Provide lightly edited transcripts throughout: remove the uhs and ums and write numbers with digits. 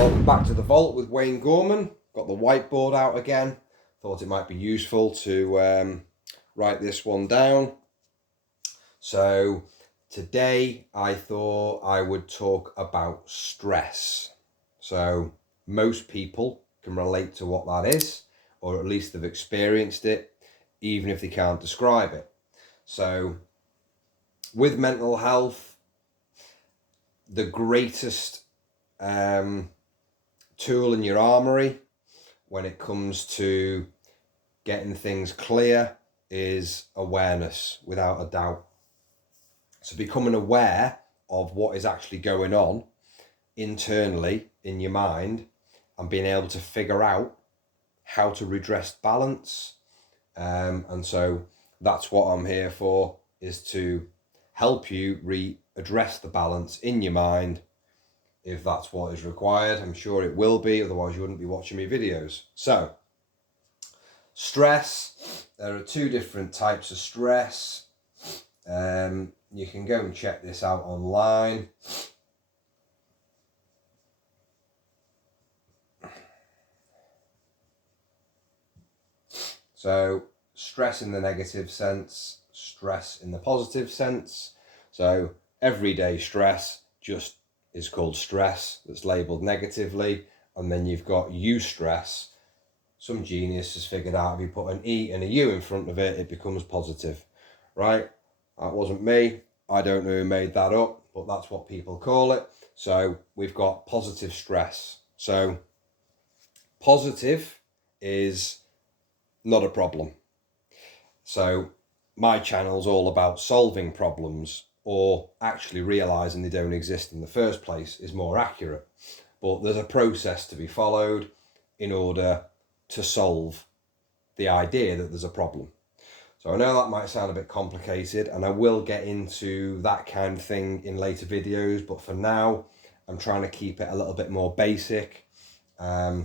Welcome back to the Vault with Wayne Gorman. Got the whiteboard out again. Thought it might be useful to write this one down. So today I thought I would talk about stress. So most people can relate to what that is, or at least they've experienced it, even if they can't describe it. So with mental health, the greatest tool in your armory when it comes to getting things clear is awareness, without a doubt. So becoming aware of what is actually going on internally in your mind and being able to figure out how to redress balance. And so that's what I'm here for, is to help you readdress the balance in your mind. If that's what is required, I'm sure it will be, otherwise you wouldn't be watching me videos. So, stress, there are two different types of stress. You can go and check this out online. So, stress in the negative sense, stress in the positive sense. So, everyday stress just is called stress, that's labelled negatively. And then you've got eustress. Some genius has figured out if you put an E and a U in front of it, it becomes positive, right? That wasn't me. I don't know who made that up, but that's what people call it. So we've got positive stress. So positive is not a problem. So my channel's all about solving problems, or actually realizing they don't exist in the first place is more accurate. But there's a process to be followed in order to solve the idea that there's a problem. So I know that might sound a bit complicated, and I will get into that kind of thing in later videos, but for now I'm trying to keep it a little bit more basic. I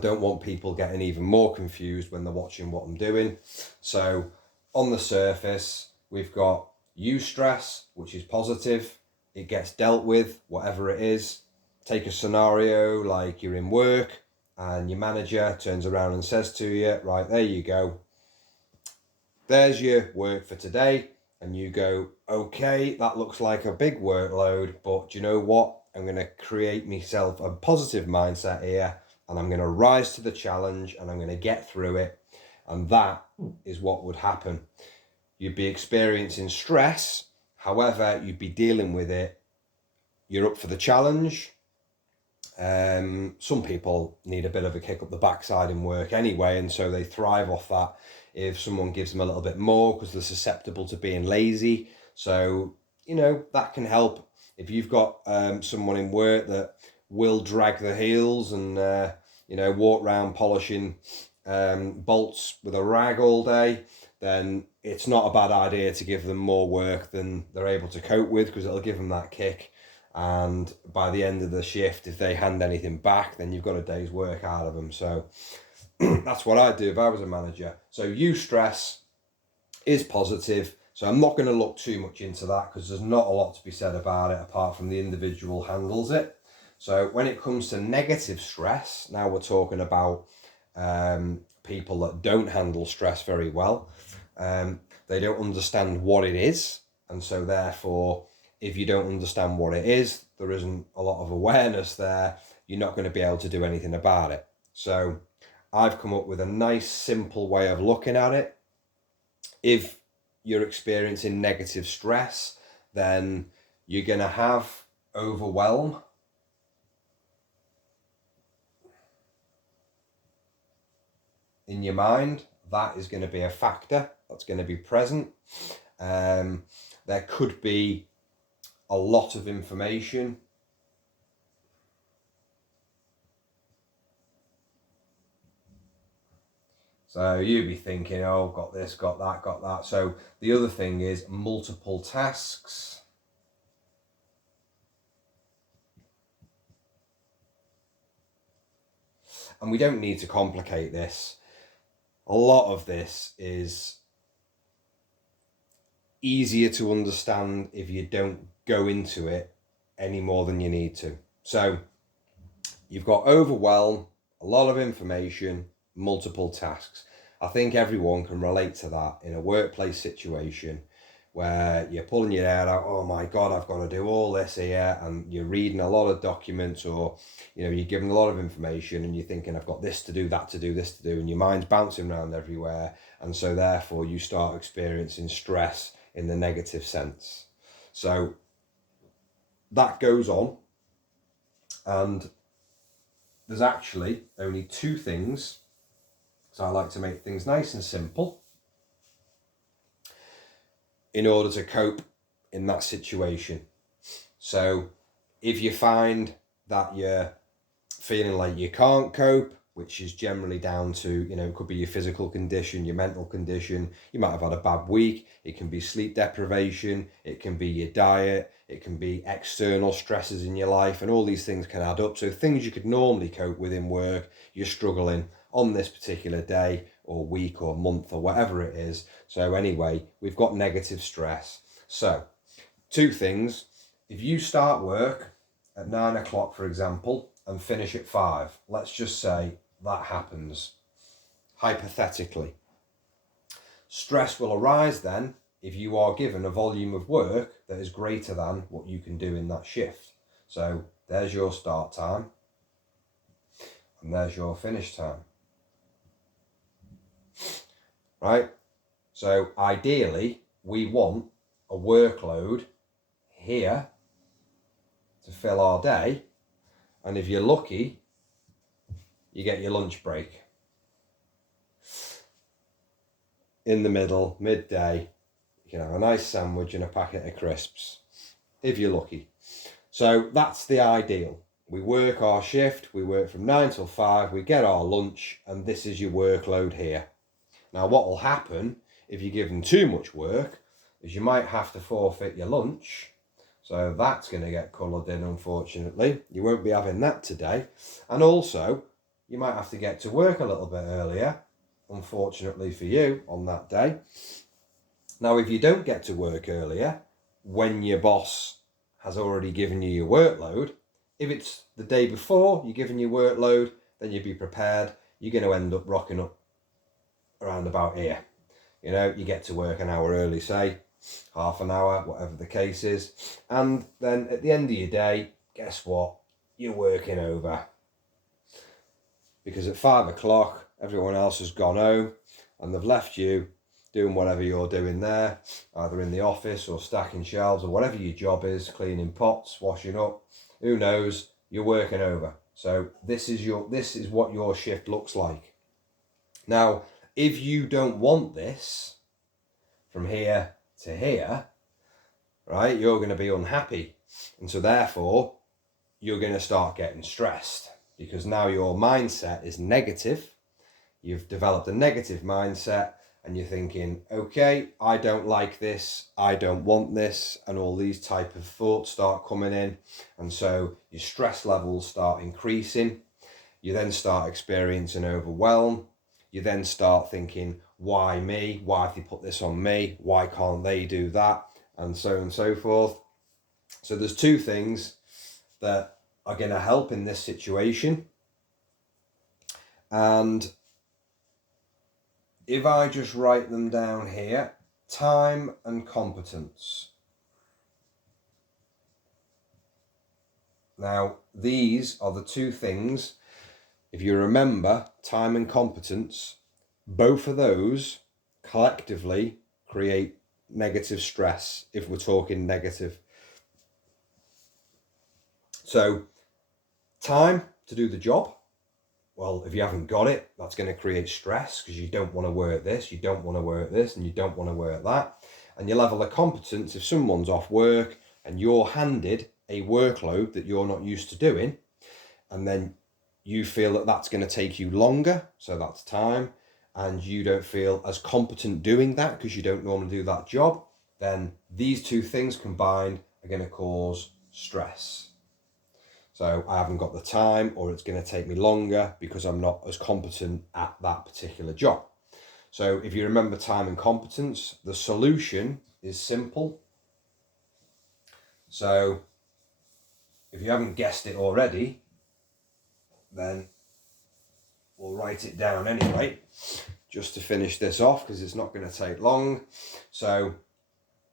don't want people getting even more confused when they're watching what I'm doing. So on the surface, we've got eustress, which is positive. It gets dealt with, whatever it is. Take a scenario like you're in work and your manager turns around and says to you, right, there you go, there's your work for today. And you go, okay, that looks like a big workload, but do you know what? I'm going to create myself a positive mindset here, and I'm going to rise to the challenge, and I'm going to get through it. And that is what would happen. You'd be experiencing stress, however, you'd be dealing with it. You're up for the challenge. Some people need a bit of a kick up the backside in work anyway, and so they thrive off that if someone gives them a little bit more, because they're susceptible to being lazy. So, you know, that can help. If you've got someone in work that will drag the heels and, walk around polishing bolts with a rag all day, then it's not a bad idea to give them more work than they're able to cope with, because it'll give them that kick. And by the end of the shift, if they hand anything back, then you've got a day's work out of them. So that's what I'd do if I was a manager. So eustress is positive. So I'm not going to look too much into that, because there's not a lot to be said about it apart from the individual handles it. So when it comes to negative stress, now we're talking about people that don't handle stress very well. They don't understand what it is. And so therefore, if you don't understand what it is, there isn't a lot of awareness there, you're not going to be able to do anything about it. So I've come up with a nice, simple way of looking at it. If you're experiencing negative stress, then you're going to have overwhelm. In your mind, that is going to be a factor that's going to be present. There could be a lot of information. So you'd be thinking, oh, got this, got that, got that. So the other thing is multiple tasks. And we don't need to complicate this. A lot of this is easier to understand if you don't go into it any more than you need to. So You've got overwhelm, a lot of information, multiple tasks. I think everyone can relate to that in a workplace situation where you're pulling your hair out. Oh my God, I've got to do all this here. And you're reading a lot of documents, or, you're given a lot of information and you're thinking, I've got this to do, that to do, this to do. And your mind's bouncing around everywhere. And so therefore you start experiencing stress in the negative sense. So that goes on. And there's actually only two things. So I like to make things nice and simple in order to cope in that situation. So if you find that you're feeling like you can't cope, which is generally down to, it could be your physical condition, your mental condition, you might have had a bad week, it can be sleep deprivation, it can be your diet, it can be external stresses in your life, and all these things can add up. So things you could normally cope with in work, you're struggling on this particular day or week or month or whatever it is. So anyway, we've got negative stress. So two things. If you start work at 9 o'clock, for example, and finish at 5, let's just say that happens, hypothetically. Stress will arise then if you are given a volume of work that is greater than what you can do in that shift. So there's your start time and there's your finish time. Right? So ideally, we want a workload here to fill our day. And if you're lucky, you get your lunch break in the middle, midday. You can have a nice sandwich and a packet of crisps, if you're lucky. So that's the ideal. We work our shift, we work from 9 till 5, we get our lunch, and this is your workload here. Now, what will happen if you're given too much work is you might have to forfeit your lunch. So that's going to get coloured in, unfortunately. You won't be having that today. And also, you might have to get to work a little bit earlier, unfortunately for you, on that day. Now, if you don't get to work earlier, when your boss has already given you your workload, if it's the day before you're given your workload, then you'd be prepared. You're going to end up rocking up around about here. You get to work an hour early, say, half an hour, whatever the case is. And then at the end of your day, guess what? You're working over. Because at 5 o'clock, everyone else has gone home and they've left you doing whatever you're doing there, either in the office or stacking shelves or whatever your job is, cleaning pots, washing up, who knows, you're working over. So this is what your shift looks like. Now, if you don't want this from here to here, right, you're going to be unhappy. And so therefore, you're going to start getting stressed because now your mindset is negative. You've developed a negative mindset and you're thinking, okay, I don't like this, I don't want this, and all these type of thoughts start coming in. And so your stress levels start increasing. You then start experiencing overwhelm. You then start thinking, why me? Why have they put this on me? Why can't they do that? And so on and so forth. So there's two things that are going to help in this situation. And if I just write them down here, time and competence. Now, these are the two things. If you remember, time and competence, both of those collectively create negative stress if we're talking negative. So, time to do the job. Well, if you haven't got it, that's going to create stress because you don't want to work this, you don't want to work this, and you don't want to work that. And your level of competence, if someone's off work and you're handed a workload that you're not used to doing, and then you feel that that's going to take you longer, so that's time, and you don't feel as competent doing that because you don't normally do that job, then these two things combined are going to cause stress. So I haven't got the time, or it's going to take me longer because I'm not as competent at that particular job. So if you remember time and competence, the solution is simple. So if you haven't guessed it already, then we'll write it down anyway, just to finish this off, because it's not going to take long. So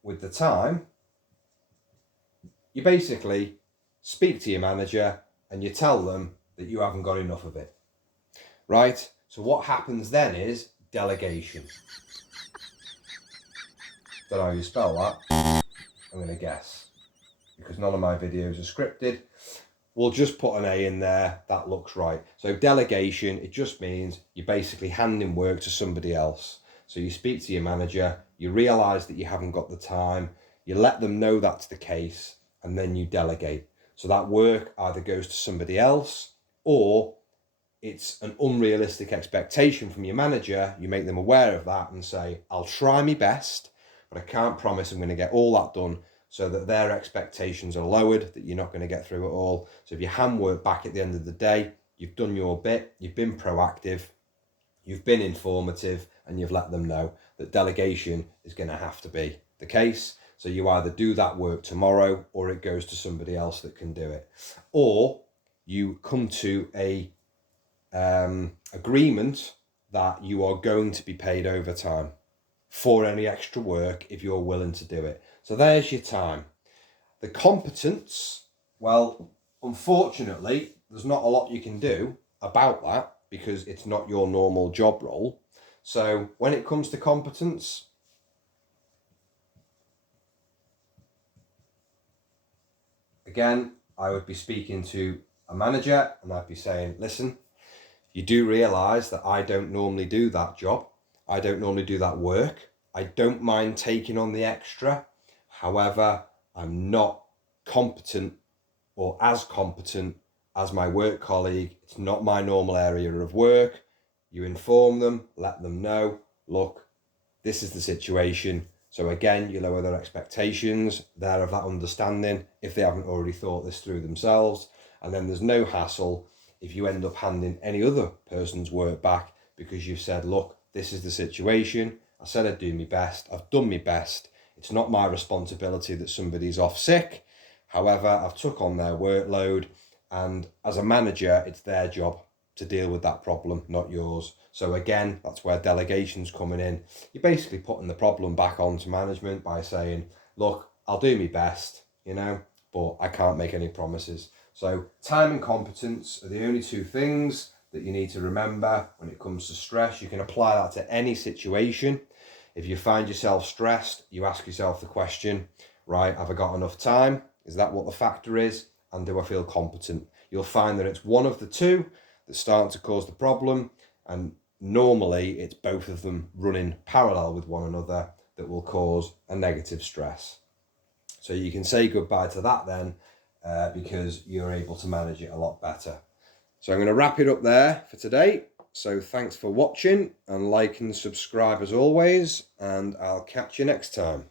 with the time, you basically speak to your manager and you tell them that you haven't got enough of it, right? So what happens then is delegation. Don't know how you spell that. I'm going to guess, because none of my videos are scripted. We'll just put an A in there. That looks right. So delegation, it just means you're basically handing work to somebody else. So you speak to your manager, you realise that you haven't got the time, you let them know that's the case, and then you delegate. So that work either goes to somebody else, or it's an unrealistic expectation from your manager. You make them aware of that and say, I'll try my best, but I can't promise I'm going to get all that done, so that their expectations are lowered, that you're not going to get through it all. So if you hand work back at the end of the day, you've done your bit, you've been proactive, you've been informative, and you've let them know that delegation is going to have to be the case. So you either do that work tomorrow, or it goes to somebody else that can do it. Or you come to a agreement that you are going to be paid overtime for any extra work if you're willing to do it. So there's your time. The competence, well, unfortunately, there's not a lot you can do about that, because it's not your normal job role. So when it comes to competence, again, I would be speaking to a manager and I'd be saying, listen, you do realise that I don't normally do that job. I don't normally do that work. I don't mind taking on the extra. However, I'm not competent, or as competent as my work colleague. It's not my normal area of work. You inform them, let them know, look, this is the situation. So again, you lower their expectations. They're of that understanding if they haven't already thought this through themselves. And then there's no hassle if you end up handing any other person's work back, because you've said, look, this is the situation. I said I'd do my best. I've done my best. It's not my responsibility that somebody's off sick. However, I've took on their workload, and as a manager, it's their job to deal with that problem, not yours. So again, that's where delegation's coming in. You're basically putting the problem back onto management by saying, look, I'll do my best, but I can't make any promises. So time and competence are the only two things that you need to remember when it comes to stress. You can apply that to any situation. If you find yourself stressed, you ask yourself the question, right, have I got enough time? Is that what the factor is? And do I feel competent? You'll find that it's one of the two that's starting to cause the problem, and normally it's both of them running parallel with one another that will cause a negative stress. So you can say goodbye to that then, because you're able to manage it a lot better. So I'm going to wrap it up there for today. So thanks for watching, and like and subscribe as always, and I'll catch you next time.